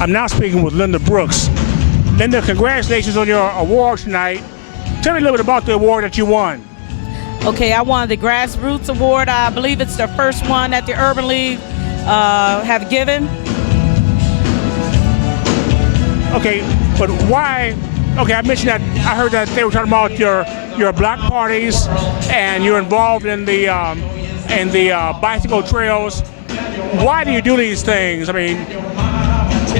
I'm now speaking with Linda Brooks. Linda, congratulations on your award tonight. Tell me a little bit about the award that you won. Okay, I won the Grassroots Award. I believe it's the first one that the Urban League have given. Okay, but why? Okay, I mentioned that. I heard that they were talking about your block parties, and you're involved in the bicycle trails. Why do you do these things? I mean,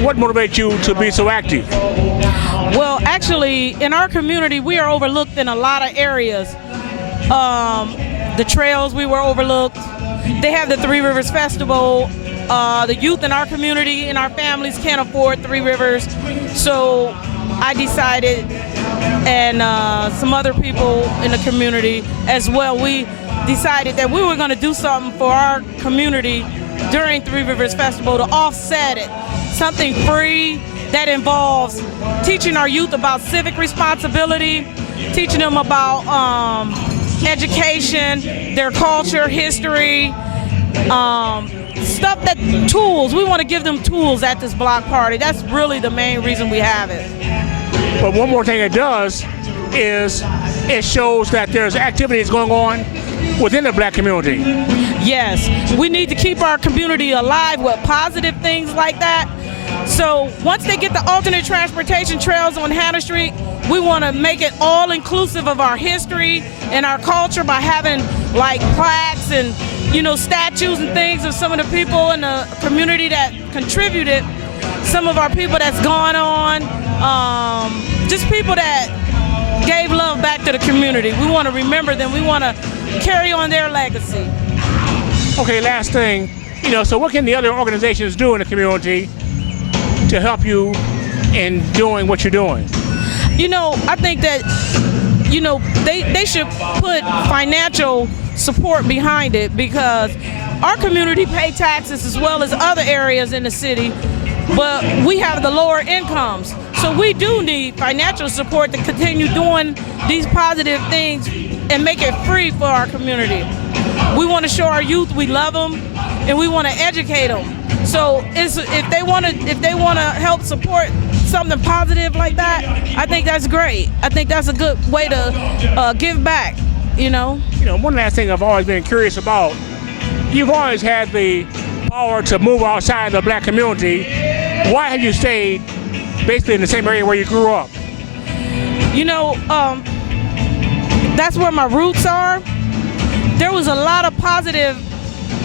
what motivates you to be so active? Well, actually, in our community, we are overlooked in a lot of areas. The trails, we were overlooked. They have the Three Rivers Festival. The youth in our community and our families can't afford Three Rivers. So I decided, and some other people in the community as well, we decided that we were going to do something for our community during Three Rivers Festival to offset it. Something free that involves teaching our youth about civic responsibility, teaching them about education, their culture, history, stuff tools. We want to give them tools at this block party. That's really the main reason we have it. But one more thing it does is it shows that there's activities going on within the black community. Yes, we need to keep our community alive with positive things like that. So once they get the alternate transportation trails on Hannah Street, we want to make it all inclusive of our history and our culture by having like plaques and statues and things of some of the people in the community that contributed, some of our people that's gone on, just people that gave love back to the community. We want to remember them. We want to carry on their legacy. Okay, last thing, so what can the other organizations do in the community to help you in doing what you're doing? I think that, they should put financial support behind it, because our community pay taxes as well as other areas in the city, but we have the lower incomes. So we do need financial support to continue doing these positive things and make it free for our community. We want to show our youth we love them and we want to educate them. So if they want to help support something positive like that, I think that's great. I think that's a good way to give back. One last thing I've always been curious about, you've always had the power to move outside the black community. Why have you stayed basically in the same area where you grew up? That's where my roots are. There was a lot of positive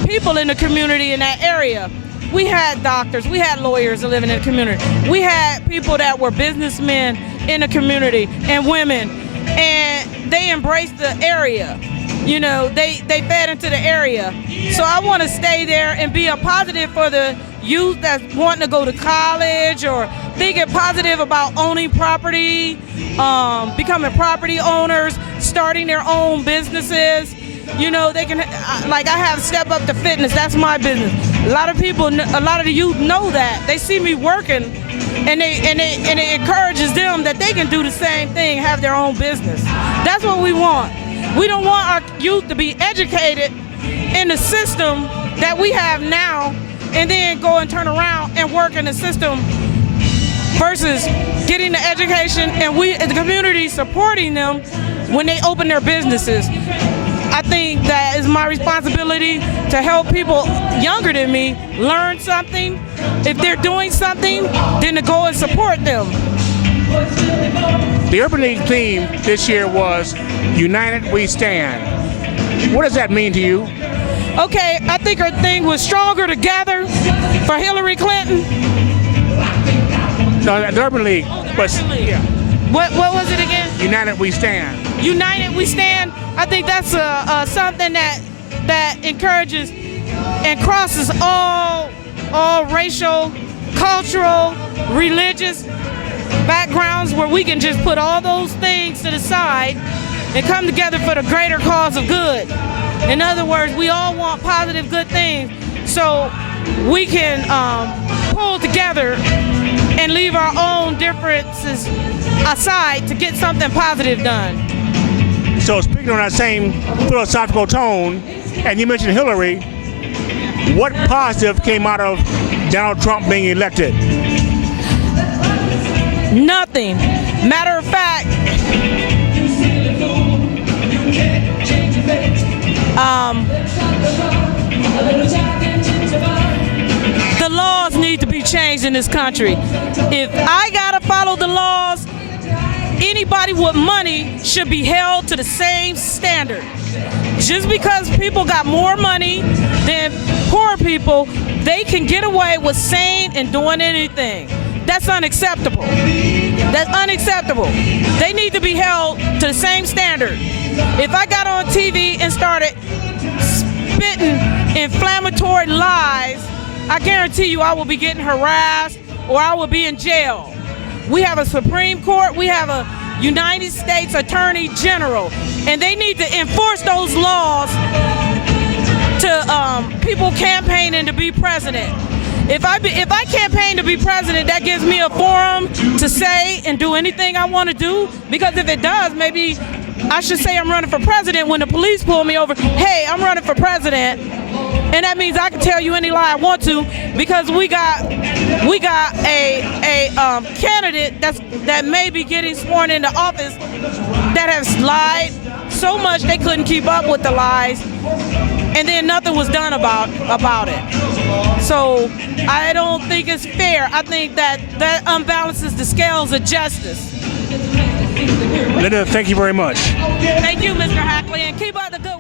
people in the community in that area. We had doctors, we had lawyers living in the community. We had people that were businessmen in the community and women, and they embraced the area. They fed into the area. So I want to stay there and be a positive for the youth that's wanting to go to college or thinking positive about owning property, becoming property owners, starting their own businesses. They can, like I have Step Up to Fitness, that's my business. A lot of the youth know that. They see me working, and it encourages them that they can do the same thing, have their own business. That's what we want. We don't want our youth to be educated in the system that we have now and then go and turn around and work in the system versus getting the education and we, the community, supporting them when they open their businesses. I think that is my responsibility to help people younger than me learn something. If they're doing something, then to go and support them. The Urban League theme this year was United We Stand. What does that mean to you? Okay, I think our thing was Stronger Together for Hillary Clinton. No, the Urban League. Yeah. What was it again? United We Stand. United We Stand. I think that's something that encourages and crosses all racial, cultural, religious backgrounds, where we can just put all those things to the side and come together for the greater cause of good. In other words, we all want positive, good things, so we can pull together and leave our own differences aside to get something positive done. So speaking on that same philosophical tone, and you mentioned Hillary, what positive came out of Donald Trump being elected? Nothing. Matter of fact, the laws need to be changed in this country. If I gotta follow the laws, anybody with money should be held to the same standard. Just because people got more money than poor people, they can get away with saying and doing anything. That's unacceptable. That's unacceptable. They need to be held to the same standard. If I got on TV and started spitting inflammatory lies, I guarantee you I will be getting harassed or I will be in jail. We have a Supreme Court, we have a United States Attorney General, and they need to enforce those laws to people campaigning to be president. If I campaign to be president, that gives me a forum to say and do anything I want to do, because if it does, maybe I should say I'm running for president when the police pull me over. Hey, I'm running for president. And that means I can tell you any lie I want to, because we got a candidate that may be getting sworn into office that has lied so much they couldn't keep up with the lies, and then nothing was done about it. So I don't think it's fair. I think that unbalances the scales of justice. Linda, thank you very much. Thank you, Mr. Hackley, and keep up the good